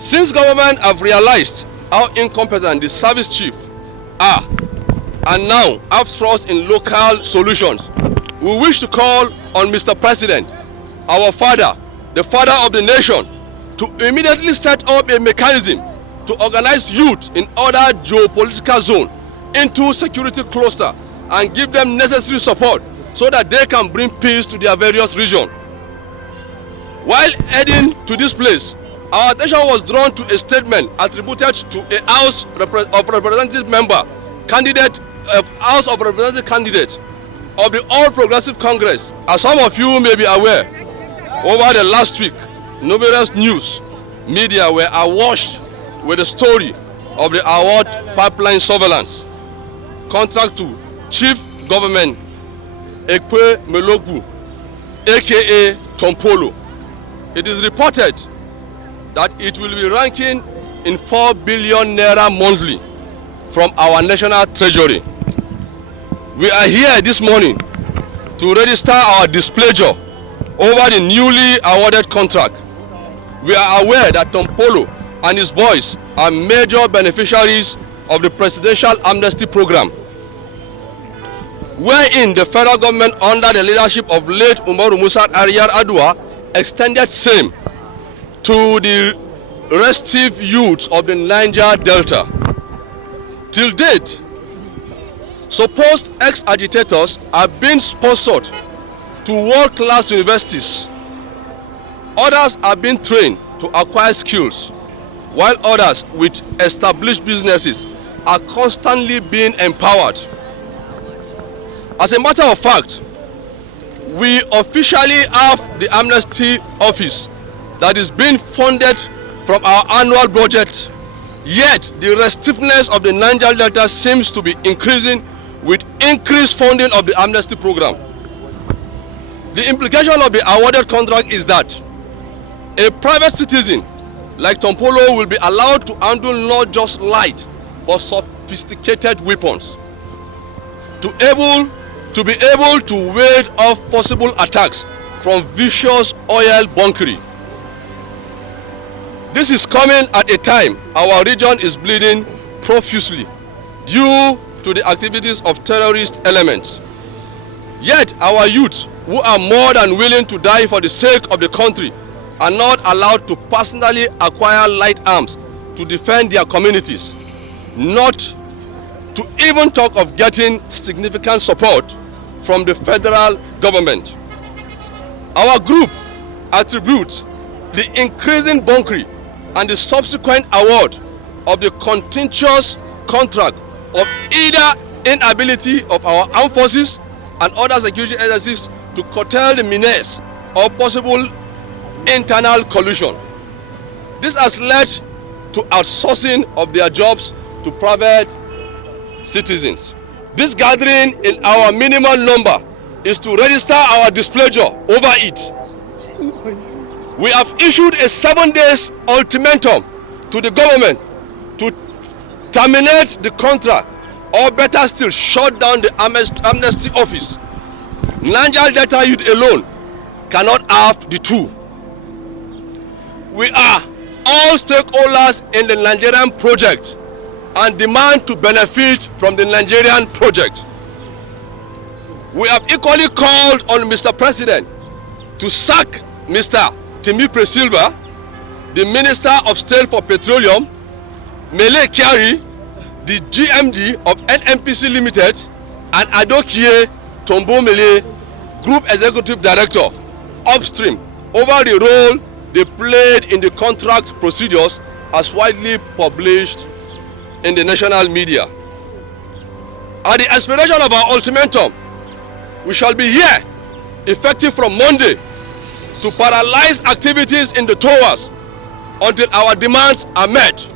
Since government have realized how incompetent the service chief are and now have thrust in local solutions, we wish to call on Mr. President, our father, the father of the nation, to immediately set up a mechanism to organize youth in other geopolitical zones into security cluster and give them necessary support so that they can bring peace to their various regions. While heading to this place, our attention was drawn to a statement attributed to a House of Representative member, House of Representative candidate of the All Progressive Congress. As some of you may be aware, over the last week, numerous news media were awash with the story of the award pipeline surveillance contract to Chief Government Ekwe Melogbu, aka Tompolo. It is reported that it will be ranking in 4 billion naira monthly from our national treasury. We are here this morning to register our displeasure over the newly awarded contract. We are aware that Tompolo and his boys are major beneficiaries of the Presidential Amnesty Program, wherein the federal government under the leadership of late Umaru Musa Arewa extended same to the restive youths of the Niger Delta. Till date, supposed ex-agitators are being sponsored to world-class universities. Others are being trained to acquire skills, while others with established businesses are constantly being empowered. As a matter of fact, we officially have the Amnesty Office that is being funded from our annual budget, yet the restiveness of the Niger Delta seems to be increasing with increased funding of the Amnesty Program. The implication of the awarded contract is that a private citizen like Tompolo will be allowed to handle not just light but sophisticated weapons to be able to ward off possible attacks from vicious oil bunkery. This is coming at a time our region is bleeding profusely due to the activities of terrorist elements. Yet our youth, who are more than willing to die for the sake of the country, are not allowed to personally acquire light arms to defend their communities, not to even talk of getting significant support from the federal government. Our group attributes the increasing bunkery and the subsequent award of the contentious contract of either inability of our armed forces and other security agencies to curtail the menace or possible internal collusion. This has led to outsourcing of their jobs to private citizens. This gathering in our minimal number is to register our displeasure over it. We have issued a 7-day ultimatum to the government to terminate the contract, or better still, shut down the Amnesty Office. Niger Delta youth alone cannot have the two. We are all stakeholders in the Nigerian project and demand to benefit from the Nigerian project. We have equally called on Mr. President to sack Mr. Timipre Silva, the Minister of State for Petroleum, Mele Kyari, the GMD of NNPC Limited, and Adokie Tombo Mele, Group Executive Director, upstream, over the role they played in the contract procedures as widely published in the national media. At the expiration of our ultimatum, we shall be here, effective from Monday, to paralyze activities in the towers until our demands are met.